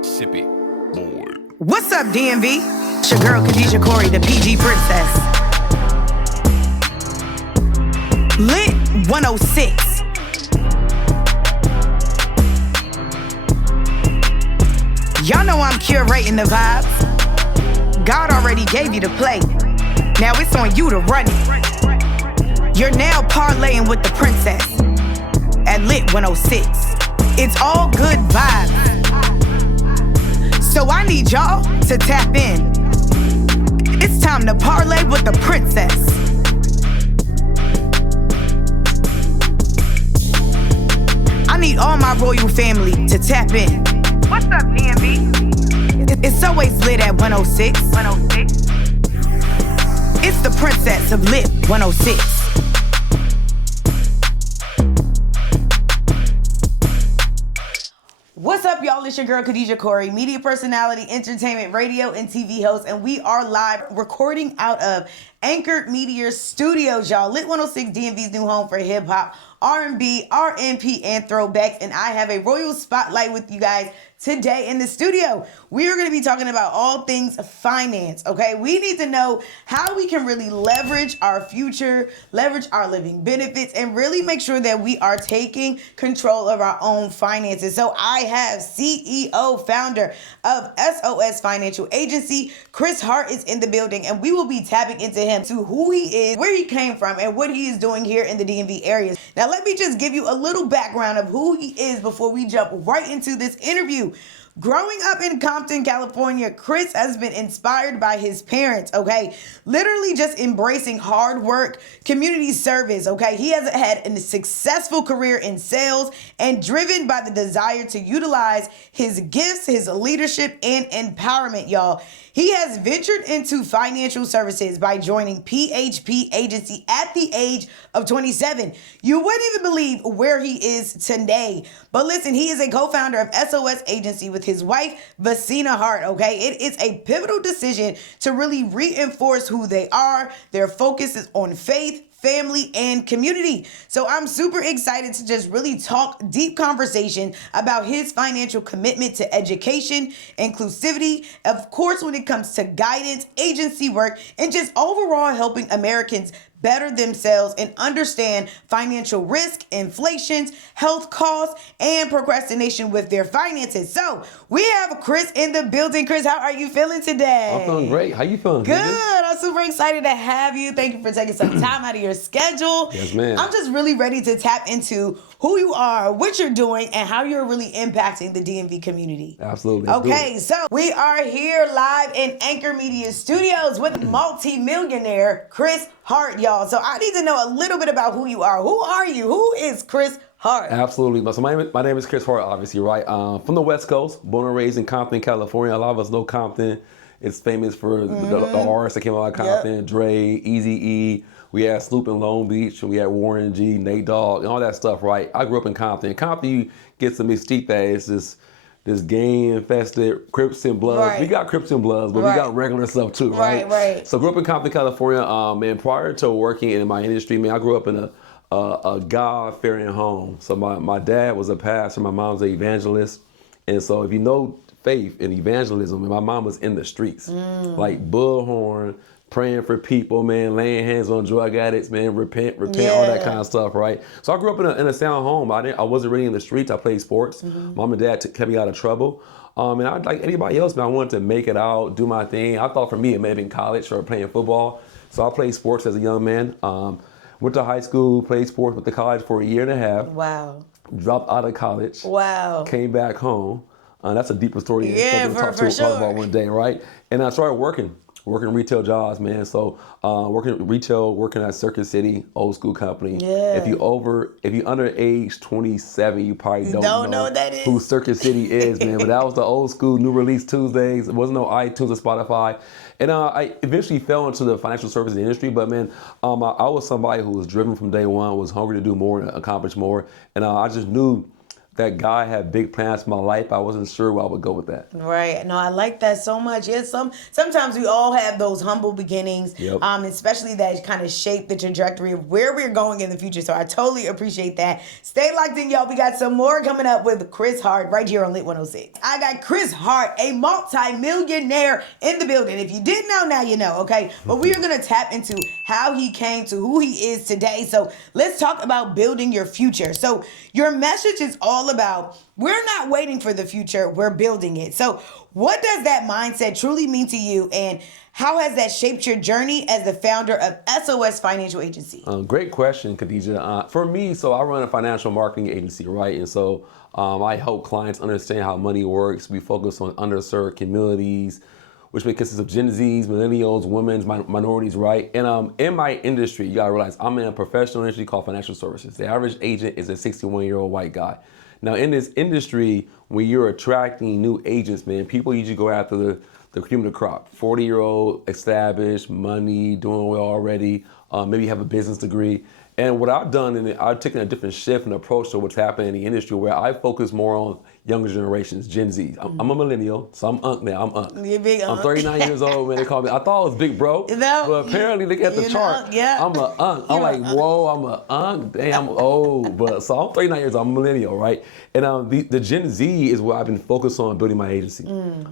Sip it, boy. What's up, DMV? It's your girl, KHADIJAH CORRIE, the PG princess. LIT106. Y'all know I'm curating the vibes. God already gave you the play. Now it's on you to run it. You're now parlaying with the princess at LIT106. It's all good vibes. So I need y'all to tap in. It's time to parlay with the princess. I need all my royal family to tap in. What's up, DMV? It's always lit at 106. 106. It's the princess of Lit 106. What's up, y'all? It's your girl, KHADIJAH CORRIE, media personality, entertainment, radio, and TV host, and we are live recording out of Anchor Media Studios, y'all. Lit 106, DMV's new home for hip-hop, R&B, R&P, and throwbacks, and I have a royal spotlight with you guys today in the studio. We are going to be talking about all things finance, okay? We need to know how we can really leverage our future, leverage our living benefits, and really make sure that we are taking control of our own finances. So I have CEO, founder of SOS Financial Agency, Chris Hart is in the building, and we will be tapping into him, to who he is, where he came from, and what he is doing here in the DMV areas. Now, let me just give you a little background of who he is before we jump right into this interview. Growing up in Compton, California, Chris has been inspired by his parents, okay? Literally just embracing hard work, community service, okay? He has had a successful career in sales and driven by the desire to utilize his gifts, his leadership, and empowerment, y'all. He has ventured into financial services by joining PHP Agency at the age of 27. You wouldn't even believe where he is today. But listen, he is a co-founder of SOS Agency with his wife, Vasina Hart, okay? It is a pivotal decision to really reinforce who they are. Their focus is on faith, family, and community. So I'm super excited to just really talk deep conversation about his financial commitment to education, inclusivity, of course, when it comes to guidance, agency work, and just overall helping Americans better themselves and understand financial risk, inflation, health costs, and procrastination with their finances. So we have Chris in the building. Chris, how are you feeling today? I'm feeling great. How you feeling? Good. I'm super excited to have you. Thank you for taking some time out of your schedule. Yes, ma'am. I'm just really ready to tap into who you are, what you're doing, and how you're really impacting the DMV community. Absolutely. Okay, so we are here live in Anchor Media Studios with multi-millionaire Chris Hart, y'all. So I need to know a little bit about who you are. Who are you? Who is Chris Hart? Absolutely. So my name is Chris Hart, obviously, right? From the West Coast, born and raised in Compton, California. A lot of us know Compton. It's famous for the artists that came out of Compton, Dre, Eazy-E. We had Snoop in Long Beach, we had Warren G, Nate Dogg, and all that stuff, right? I grew up in Compton. Compton, you get some mystique that it's this gang-infested Crips and Bloods. Right. We got Crips and Bloods, but we got regular stuff too, right? Right. So grew up in Compton, California. Man, prior to working in my industry, man, I grew up in a God-fearing home. So my dad was a pastor, my mom's an evangelist. And so if you know faith and evangelism, and my mom was in the streets, like bullhorn, praying for people, man, laying hands on drug addicts, man, repent, all that kind of stuff, right? So I grew up in a sound home. I wasn't really in the streets. I played sports. Mom and dad kept me out of trouble. And I, like anybody else, man, I wanted to make it out, do my thing. I thought for me it may have been college or playing football. So I played sports as a young man. Went to high school, played sports, went to college for a year and a half. Wow. Dropped out of college. Wow. Came back home. That's a deeper story. Yeah, for sure. Talk about one day, right? And I started working retail jobs, man. So working retail, working at Circuit City, old school company. Yeah. If you under age 27, you probably don't know what that is. who Circuit City is, man. But that was the old school new release Tuesdays. There wasn't no iTunes or Spotify. And I eventually fell into the financial services industry, but man, I was somebody who was driven from day one, was hungry to do more and accomplish more. And I just knew that God had big plans for my life. I wasn't sure where I would go with that. Right. No, I like that so much. Yes, sometimes we all have those humble beginnings, Yep. Especially that kind of shape the trajectory of where we're going in the future. So I totally appreciate that. Stay locked in, y'all. We got some more coming up with Chris Hart right here on LIT106. I got Chris Hart, a multi-millionaire in the building. If you didn't know, now you know, okay? But we are going to tap into how he came to who he is today. So let's talk about building your future. So your message is all about we're not waiting for the future, we're building it. So what does that mindset truly mean to you, and how has that shaped your journey as the founder of SOS Financial Agency? Great question, Khadijah. For me, so I run a financial marketing agency, right? And so I help clients understand how money works. We focus on underserved communities, which may consist of Gen Zs, millennials, women, minorities, right? And in my industry, you gotta realize I'm in a professional industry called financial services. The average agent is a 61-year-old white guy. Now in this industry, when you're attracting new agents, man, people usually go after the cream of the crop. 40-year-old, established, money, doing well already, maybe have a business degree. And what I've done, and I've taken a different shift and approach to what's happening in the industry, where I focus more on younger generations, Gen Z. I'm a millennial, so I'm Unc now. I'm Unc. You're big Unc. I'm 39 years old, man. They call me. I thought I was big bro, but apparently look at the chart. Yeah. I'm a Unc. I'm like, whoa, I'm a Unc. Damn, I'm old. But so I'm 39 years old. I'm a millennial, right? And the Gen Z is what I've been focused on building my agency.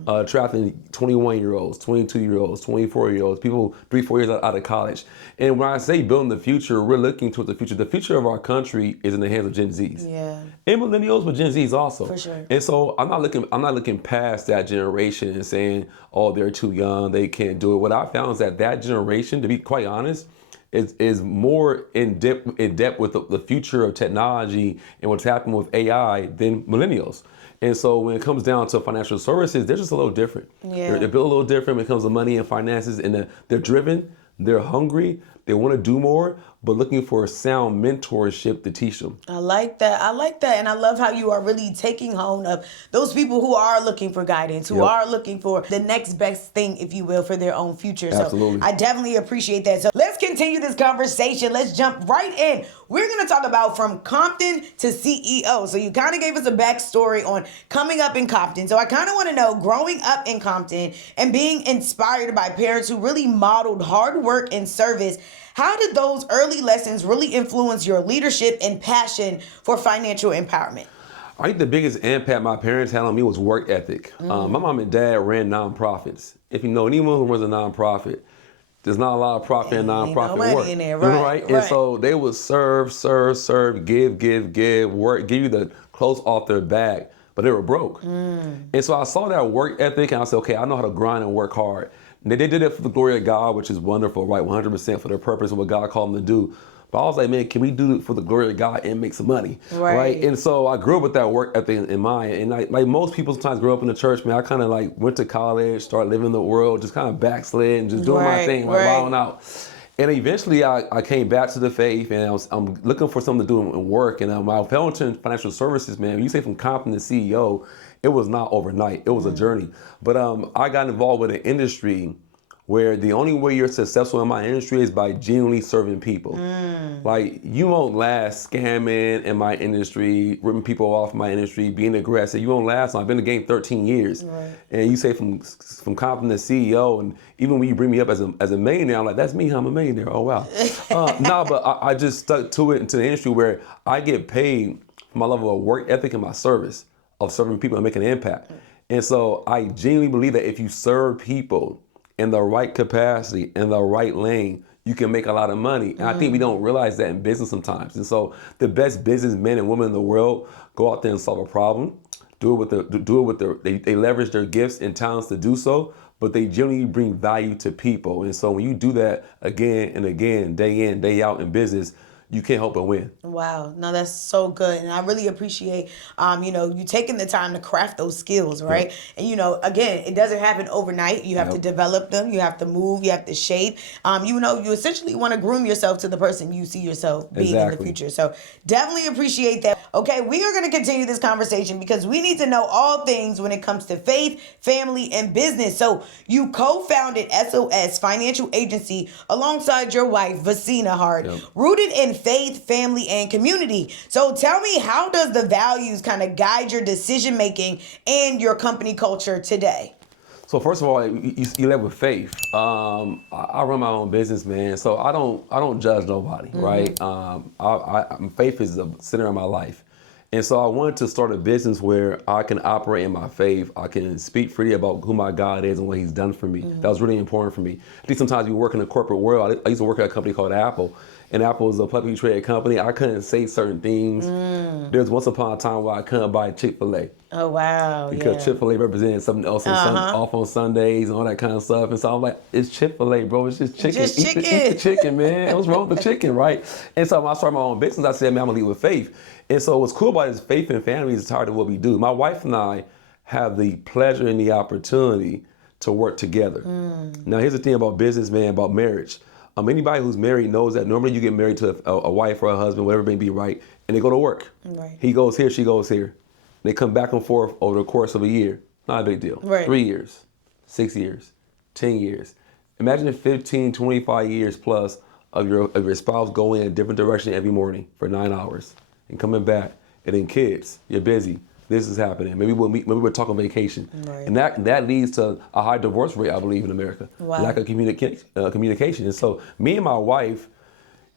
Attracting 21-year-olds, 22-year-olds, 24-year-olds, people 3-4 years out of college. And when I say building the future, we're looking towards the future. The future of our country is in the hands of Gen Zs. Yeah. And millennials, but Gen Zs also. For sure. And so I'm not looking past that generation and saying, oh, they're too young, they can't do it. What I found is that generation, to be quite honest, is more in depth with the future of technology and what's happening with AI than millennials. And so when it comes down to financial services, they're just a little different. Yeah. They're built a little different when it comes to money and finances, and they're driven, they're hungry, they want to do more, but looking for a sound mentorship to teach them. I like that. And I love how you are really taking hold of those people who are looking for guidance, who are looking for the next best thing, if you will, for their own future. Absolutely. So I definitely appreciate that. So let's continue this conversation. Let's jump right in. We're going to talk about from Compton to CEO. So you kind of gave us a backstory on coming up in Compton. So I kind of want to know, growing up in Compton and being inspired by parents who really modeled hard work and service, how did those early lessons really influence your leadership and passion for financial empowerment? I think the biggest impact my parents had on me was work ethic. My mom and dad ran nonprofits. If you know anyone who runs a nonprofit, there's not a lot of profit in nonprofit money work. in there, right? And so they would serve, give, work, give you the clothes off their back, but they were broke. And so I saw that work ethic, and I said, okay, I know how to grind and work hard. And they did it for the glory of God, which is wonderful, right? 100% for their purpose of what God called them to do. But I was like, man, can we do it for the glory of God and make some money, right? And so I grew up with that work ethic in mind. And like most people sometimes grow up in the church, man, I kind of like went to college, started living in the world, just kind of backslid and just doing my thing, like wilding out. And eventually I came back to the faith, and I'm looking for something to do in work. And I fell into financial services, man. When you say from Compton to CEO, it was not overnight. It was a journey. But I got involved with an industry where the only way you're successful in my industry is by genuinely serving people. Like, you won't last scamming in my industry, ripping people off in my industry, being aggressive. You won't last. I've been in the game 13 years. And you say from Compton to CEO, and even when you bring me up as a millionaire, I'm like, that's me, I'm a millionaire. Oh, wow. But I just stuck to it, into the industry where I get paid for my level of work ethic and my service of serving people and making an impact. And so I genuinely believe that if you serve people in the right capacity, in the right lane, you can make a lot of money. And I think we don't realize that in business sometimes. And so the best businessmen and women in the world go out there and solve a problem, they leverage their gifts and talents to do so, but they generally bring value to people. And so when you do that again and again, day in, day out in business, you can't help but win. Wow. No, that's so good. And I really appreciate, you taking the time to craft those skills, right? And, again, it doesn't happen overnight. You have to develop them. You have to move. You have to shape. You essentially want to groom yourself to the person you see yourself being in the future. So definitely appreciate that. Okay, we are going to continue this conversation because we need to know all things when it comes to faith, family, and business. So you co-founded SOS Financial Agency alongside your wife, Vasina Hart, rooted in with faith, family, and community. So tell me, how does the values kind of guide your decision making and your company culture today? So first of all, you live with faith. I run my own business, man. So I don't judge nobody, right? Faith is the center of my life, and so I wanted to start a business where I can operate in my faith. I can speak freely about who my God is and what He's done for me. That was really important for me. I think sometimes you work in the corporate world. I used to work at a company called Apple. And Apple is a publicly traded company. I couldn't say certain things. There was once upon a time where I couldn't buy Chick-fil-A. Oh, wow. Because Chick-fil-A represented something else off on Sundays and all that kind of stuff. And so I'm like, it's Chick-fil-A, bro. It's just chicken. Eat the chicken, man. What's wrong with the chicken, right? And so when I started my own business, I said, man, I'm going to lead with faith. And so what's cool about this faith and family is part of what we do. My wife and I have the pleasure and the opportunity to work together. Now, here's the thing about business, man, about marriage. Anybody who's married knows that normally you get married to a wife or a husband, whatever it may be, right? And they go to work. Right. He goes here, she goes here. They come back and forth over the course of a year. Not a big deal. Right. 3 years, 6 years, 10 years. Imagine if 15, 25 years plus of your spouse going in a different direction every morning for 9 hours and coming back. And then kids, you're busy. This is happening. Maybe we'll meet. Maybe we'll talk on vacation, and that leads to a high divorce rate, I believe, in America. Wow. Lack of communication. And so, me and my wife,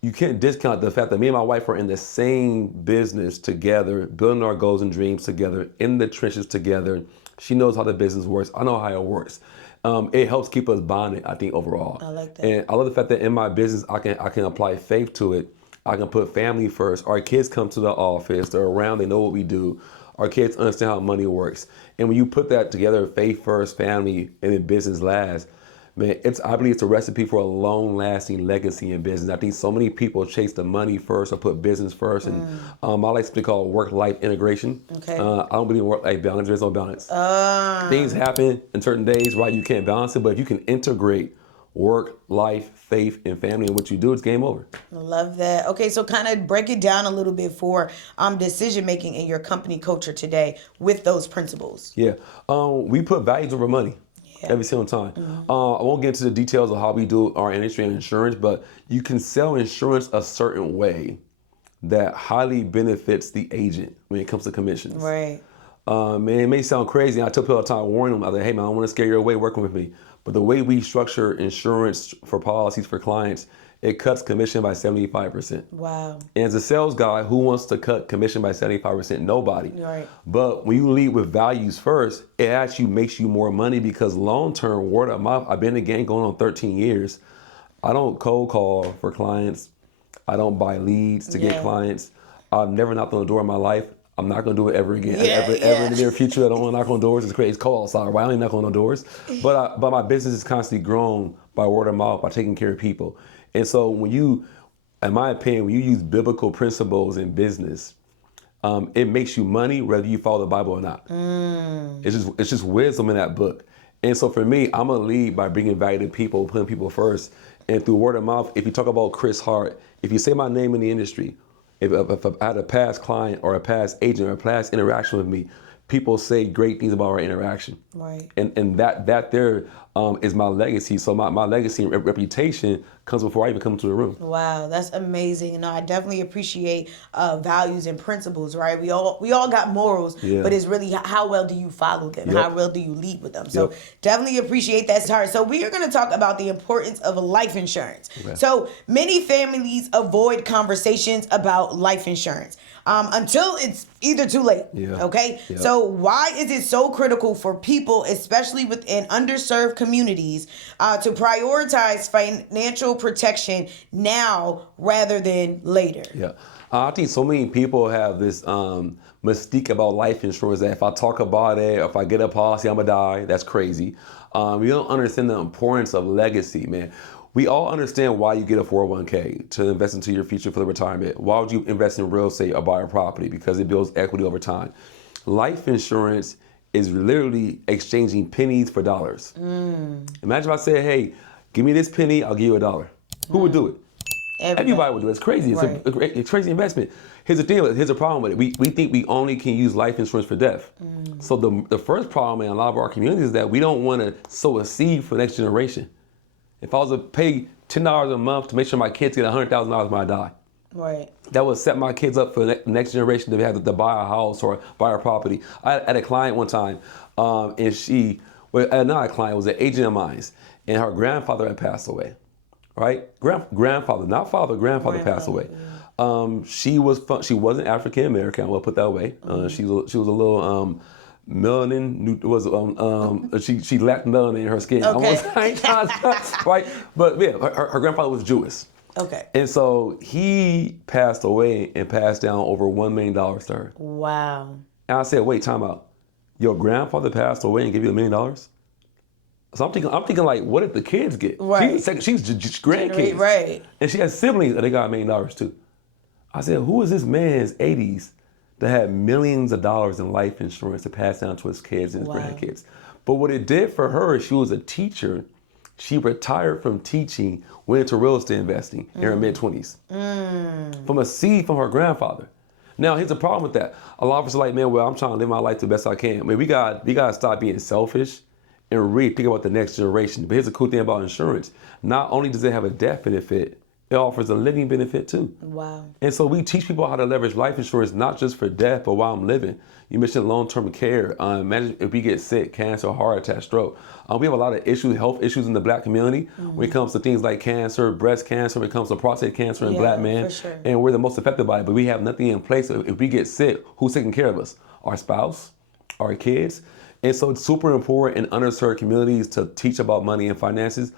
you can't discount the fact that me and my wife are in the same business together, building our goals and dreams together, in the trenches together. She knows how the business works. I know how it works. It helps keep us bonded, I think, overall. I like that. And I love the fact that in my business, I can apply faith to it. I can put family first. Our kids come to the office. They're around. They know what we do. Our kids understand how money works. And when you put that together, faith first, family, and then business last, man, I believe it's a recipe for a long-lasting legacy in business. I think so many people chase the money first or put business first. And I like something called work-life integration. Okay. I don't believe in work-life balance. There's no balance. Things happen in certain days, right? You can't balance it. But if you can integrate work, life, faith, and family, and what you do, it's game over. I love that. Okay, so kind of break it down a little bit for decision making in your company culture today with those principles. Yeah, we put values over money every single time. I won't get into the details of how we do our industry and insurance, but you can sell insurance a certain way that highly benefits the agent when it comes to commissions. Right. Man, it may sound crazy. I tell people all the time, warn them, I say, hey man, I don't want to scare you away working with me. But the way we structure insurance for policies for clients, it cuts commission by 75%. Wow. And as a sales guy, who wants to cut commission by 75%? Nobody. Right. But when you lead with values first, it actually makes you more money because long-term, word of mouth, I've been in the game going on 13 years. I don't cold call for clients. I don't buy leads to get clients. I've never knocked on the door in my life. I'm not going to do it ever again. Ever in the near future. I don't want to knock on doors. It's crazy. It's cold outside. Right? I don't knock on no doors. But my business is constantly grown by word of mouth, by taking care of people. And so when you, in my opinion, when you use biblical principles in business, it makes you money whether you follow the Bible or not. It's just wisdom in that book. And so for me, I'm going to lead by bringing value to people, putting people first. And through word of mouth, if you talk about Chris Hart, if you say my name in the industry, if I had a past client or a past agent or a past interaction with me, people say great things about our interaction. Right. And that there is my legacy. So my legacy and reputation comes before I even come to the room. Wow, that's amazing. No, I definitely appreciate values and principles, right? We all got morals, but it's really how well do you follow them? How well do you lead with them? So definitely appreciate that, Hart. So we are going to talk about the importance of life insurance. Okay. So many families avoid conversations about life insurance until it's either too late. Yeah. Okay. Yep. So why is it so critical for people, especially within underserved communities, to prioritize financial protection now rather than later? Yeah. I think so many people have this mystique about life insurance that if I talk about it, or if I get a policy, I'm going to die. That's crazy. We don't understand the importance of legacy, man. We all understand why you get a 401k to invest into your future for the retirement. Why would you invest in real estate or buy a property? Because it builds equity over time. Life insurance is literally exchanging pennies for dollars. Imagine if I said, hey, give me this penny, I'll give you $1. Who would do it? Everybody would do it. It's crazy. It's a crazy investment. Here's the thing. Here's the problem with it. We think we only can use life insurance for death. So the first problem in a lot of our communities is that we don't want to sow a seed for the next generation. If I was to pay $10 a month to make sure my kids get $100,000 when I die, Right. that would set my kids up for the next generation to have to buy a house or buy a property. I had a client one time, and she, well, not a client, it was an agent of mine, and her grandfather had passed away, right? Grandfather, not father, grandfather passed away. She wasn't African American, I will put that way. She was a little melanin, she lacked melanin in her skin. Okay. Almost, right? But yeah, her grandfather was Jewish. Okay. And so he passed away and passed down over $1 million to her. Wow. And I said, wait, time out. Your grandfather passed away and gave you $1 million? So I'm thinking like, what did the kids get? Right. She's grandkids. Right. And she has siblings and they got $1 million too. I said, who is this man's 80s that had millions of dollars in life insurance to pass down to his kids and his grandkids? But what it did for her, she was a teacher. She retired from teaching, went into real estate investing in her mid-20s. From a seed from her grandfather. Now, here's the problem with that. A lot of us are like, man, well, I'm trying to live my life the best I can. I mean, we got to stop being selfish and really think about the next generation. But here's the cool thing about insurance. Not only does it have a death benefit, it offers a living benefit too. Wow. And so we teach people how to leverage life insurance, not just for death, but while I'm living. You mentioned long-term care. Imagine if we get sick, cancer, heart attack, stroke. We have a lot of issues, health issues in the black community when it comes to things like cancer, breast cancer, when it comes to prostate cancer in black men. For sure. And we're the most affected by it, but we have nothing in place. If we get sick, who's taking care of us? Our spouse, our kids. And so it's super important in underserved communities to teach about money and finances.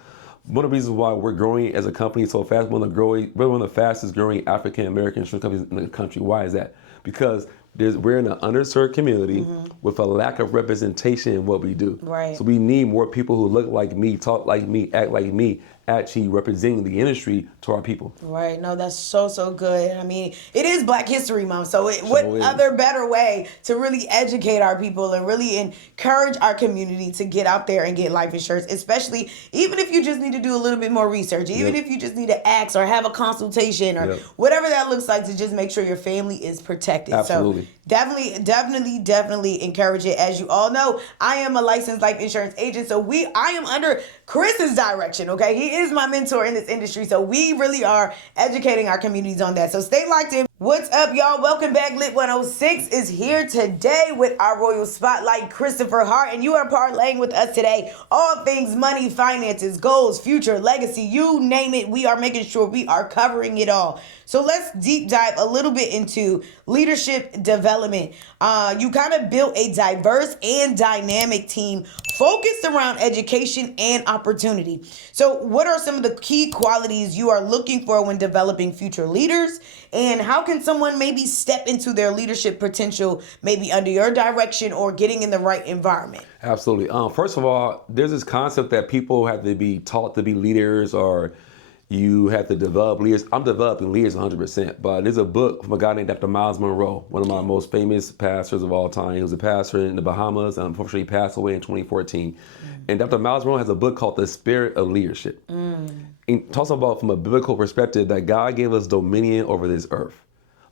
One of the reasons why we're growing as a company so fast, we're one of the fastest growing African American insurance companies in the country. Why is that? Because we're in an underserved community with a lack of representation in what we do. Right. So we need more people who look like me, talk like me, act like me, actually representing the industry to our people. Right. No, that's so good. I mean, it is Black History Month, so what is. other better way to really educate our people and really encourage our community to get out there and get life insurance, especially even if you just need to do a little bit more research, even if you just need to ask or have a consultation or whatever that looks like to just make sure your family is protected. Absolutely. So definitely encourage it. As you all know, I am a licensed life insurance agent, so I am under Chris's direction, okay? He is my mentor in this industry, so we really are educating our communities on that. So stay locked in. What's up, y'all? Welcome back. LIT106 is here today with our Royal Spotlight, Christopher Hart, and you are parlaying with us today. All things money, finances, goals, future, legacy, you name it. We are making sure we are covering it all. So let's deep dive a little bit into leadership development. You kind of built a diverse and dynamic team focused around education and opportunity. So what are some of the key qualities you are looking for when developing future leaders? And how can someone maybe step into their leadership potential, maybe under your direction or getting in the right environment? Absolutely. First of all, there's this concept that people have to be taught to be leaders or you have to develop leaders. I'm developing leaders 100%, but there's a book from a guy named Dr. Miles Monroe, one of my most famous pastors of all time. He was a pastor in the Bahamas, and unfortunately he passed away in 2014. And Dr. Miles Monroe has a book called The Spirit of Leadership. It talks about from a biblical perspective that God gave us dominion over this earth.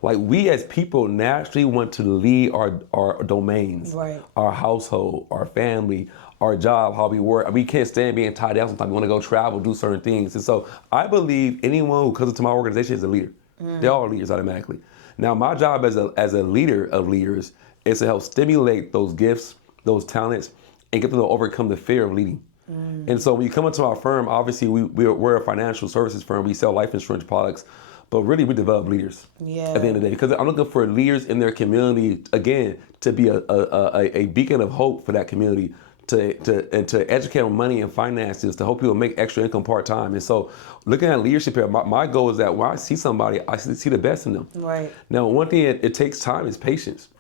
Like we as people naturally want to lead our domains, our household, our family, our job, how we work. We can't stand being tied down sometimes. We want to go travel, do certain things. And so I believe anyone who comes into my organization is a leader. They're all leaders automatically. Now my job as a leader of leaders is to help stimulate those gifts, those talents, and get them to overcome the fear of leading. And so when you come into our firm, obviously we're a financial services firm. We sell life insurance products. But really, we develop leaders at the end of the day. Because I'm looking for leaders in their community, again, to be a beacon of hope for that community, to educate on money and finances, to help people make extra income part-time. And so looking at leadership here, my goal is that when I see somebody, I see the best in them. Right. Now, one thing it takes time is patience.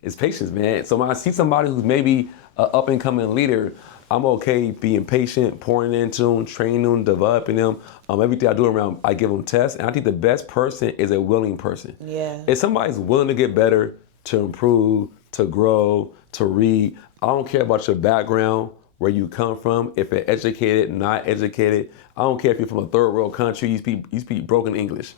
It's patience, man. So when I see somebody who's maybe an up-and-coming leader, I'm okay being patient, pouring into them, training them, developing them. Everything I do around, I give them tests. And I think the best person is a willing person. Yeah. If somebody's willing to get better, to improve, to grow, to read, I don't care about your background, where you come from, if you're educated, not educated. I don't care if you're from a third world country, you speak broken English.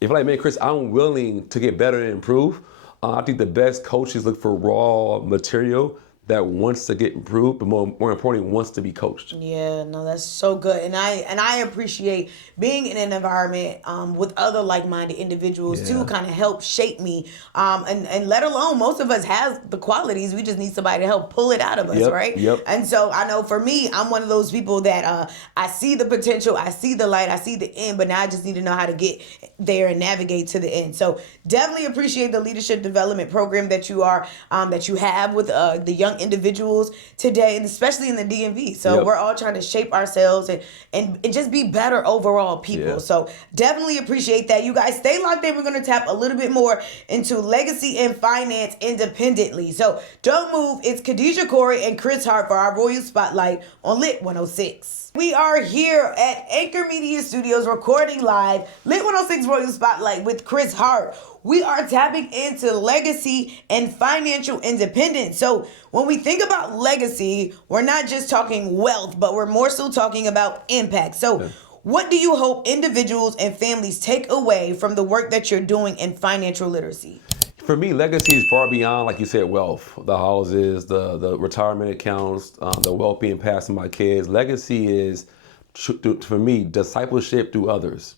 If like, man, Chris, I'm willing to get better and improve. I think the best coaches look for raw material that wants to get improved, but more importantly, wants to be coached. Yeah, no, that's so good, and I appreciate being in an environment with other like-minded individuals to kind of help shape me, and let alone most of us have the qualities. We just need somebody to help pull it out of us, right? Yep. And so I know for me, I'm one of those people that I see the potential, I see the light, I see the end, but now I just need to know how to get there and navigate to the end. So definitely appreciate the leadership development program that you have with the young individuals today, and especially in the DMV. So we're all trying to shape ourselves and just be better overall people. Yeah. So definitely appreciate that. You guys stay locked in. We're going to tap a little bit more into legacy and finance independently. So don't move. It's KHADIJAH Corrie and Chris Hart for our Royal Spotlight on LIT106. We are here at Anchor Media Studios recording live LIT106 Royal Spotlight with Chris Hart. We are tapping into legacy and financial independence. So when we think about legacy, we're not just talking wealth, but we're more so talking about impact. So what do you hope individuals and families take away from the work that you're doing in financial literacy? For me, legacy is far beyond, like you said, wealth. The houses, the retirement accounts, the wealth being passed to my kids. Legacy is, for me, discipleship through others.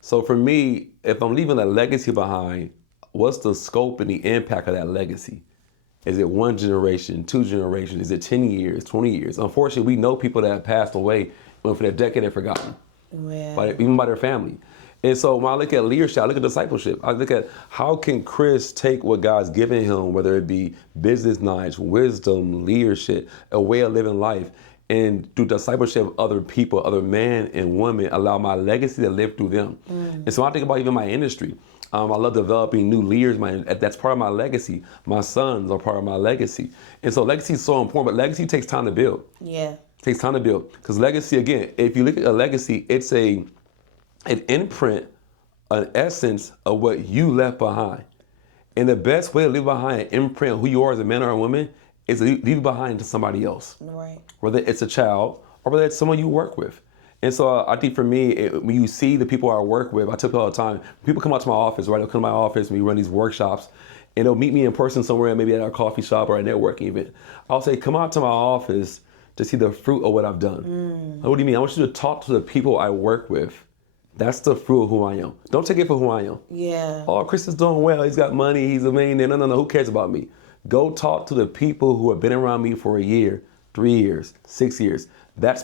So for me, if I'm leaving a legacy behind, what's the scope and the impact of that legacy? Is it one generation, 2 generations? Is it 10 years, 20 years? Unfortunately, we know people that have passed away for a decade and forgotten, even by their family. And so when I look at leadership, I look at discipleship. I look at how can Chris take what God's given him, whether it be business knowledge, wisdom, leadership, a way of living life, and through discipleship of other people, other men and women, allow my legacy to live through them. And so I think about even my industry. I love developing new leaders. That's part of my legacy. My sons are part of my legacy. And so legacy is so important, but legacy takes time to build. Yeah. It takes time to build. Because legacy, again, if you look at a legacy, it's an imprint, an essence of what you left behind. And the best way to leave behind an imprint of who you are as a man or a woman is to leave it behind to somebody else. Right. Whether it's a child or whether it's someone you work with. And so I think for me, when you see the people I work with, I tell people all the time, people come out to my office, right? They'll come to my office and we run these workshops and they'll meet me in person somewhere, maybe at our coffee shop or a networking event. I'll say, come out to my office to see the fruit of what I've done. What do you mean? I want you to talk to the people I work with. That's the fruit of who I am. Don't take it for who I am. Yeah. Oh, Chris is doing well. He's got money. He's a millionaire. No. Who cares about me? Go talk to the people who have been around me for a year, 3 years, 6 years. That's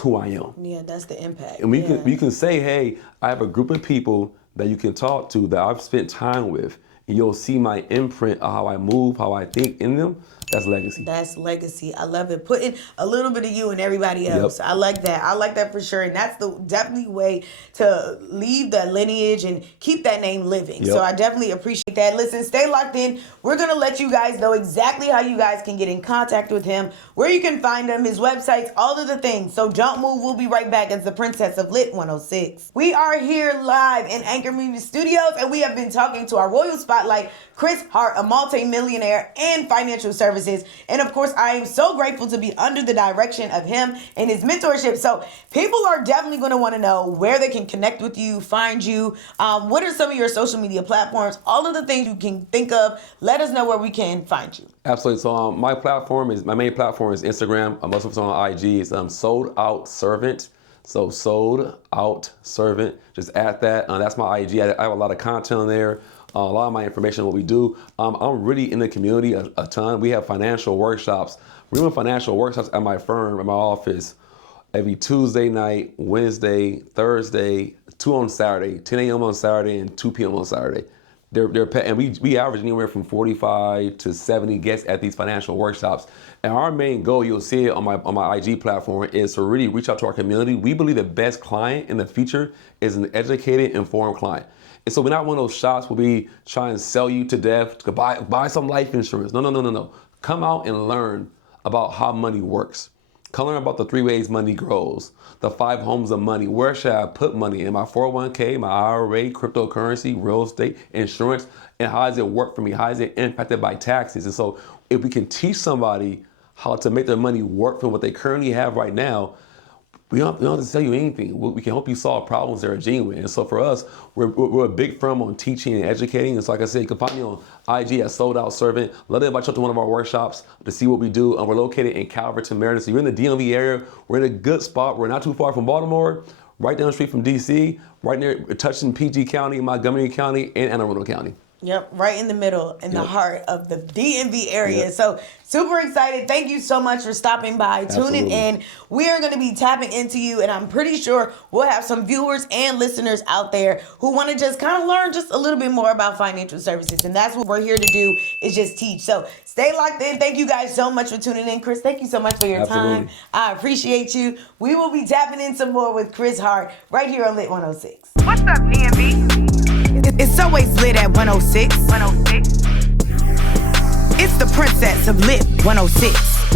who I am. Yeah, that's the impact. And you can say, hey, I have a group of people that you can talk to that I've spent time with, and you'll see my imprint of how I move, how I think in them. That's legacy. That's legacy. I love it. Putting a little bit of you in everybody else. I like that. I like that for sure. And that's the definitely way to leave that lineage and keep that name living. So I definitely appreciate that. Listen, stay locked in. We're going to let you guys know exactly how you guys can get in contact with him, where you can find him, his websites, all of the things. So don't move. We'll be right back as the princess of LIT106. We are here live in Anchor Media Studios, and we have been talking to our Royal Spotlight, Chris Hart, a multi-millionaire in financial services. And of course, I am so grateful to be under the direction of him and his mentorship. So people are definitely going to want to know where they can connect with you, find you. What are some of your social media platforms? All of the things you can think of. Let us know where we can find you. Absolutely. So my main platform is Instagram. I'm also on IG. It's Sold Out Servant. So Sold Out Servant. Just add that. That's my IG. I have a lot of content on there. A lot of my information, what we do. I'm really in the community a ton. We have financial workshops. We run financial workshops at my firm, at my office, every Tuesday night, Wednesday, Thursday, 2 on Saturday, 10 a.m. on Saturday, and 2 p.m. on Saturday. And we average anywhere from 45 to 70 guests at these financial workshops. And our main goal, you'll see it on my IG platform, is to really reach out to our community. We believe the best client in the future is an educated, informed client. And so we're not one of those shops where we try and sell you to death to buy some life insurance. No. Come out and learn about how money works. Come learn about the 3 ways money grows, the 5 homes of money. Where should I put money? In my 401k, my IRA, cryptocurrency, real estate, insurance, and how does it work for me? How is it impacted by taxes? And so if we can teach somebody how to make their money work for what they currently have right now, We don't have to tell you anything. We can help you solve problems that are genuine. And so for us, we're a big firm on teaching and educating. And so like I said, you can find me on IG at Sold Out Servant. Let me invite you up to one of our workshops to see what we do. We're located in Calverton, Maryland. So you're in the DMV area. We're in a good spot. We're not too far from Baltimore, right down the street from DC, right near touching PG County, Montgomery County, and Anne Arundel County. Yep, right in the middle, in the heart of the DMV area. Yep. So super excited. Thank you so much for stopping by, tuning in. We are going to be tapping into you, and I'm pretty sure we'll have some viewers and listeners out there who want to just kind of learn just a little bit more about financial services. And that's what we're here to do, is just teach. So stay locked in. Thank you guys so much for tuning in. Chris, thank you so much for your time. I appreciate you. We will be tapping in some more with Chris Hart right here on LIT106. What's up, DMV? It's always lit at 106. 106. It's the princess of LIT 106.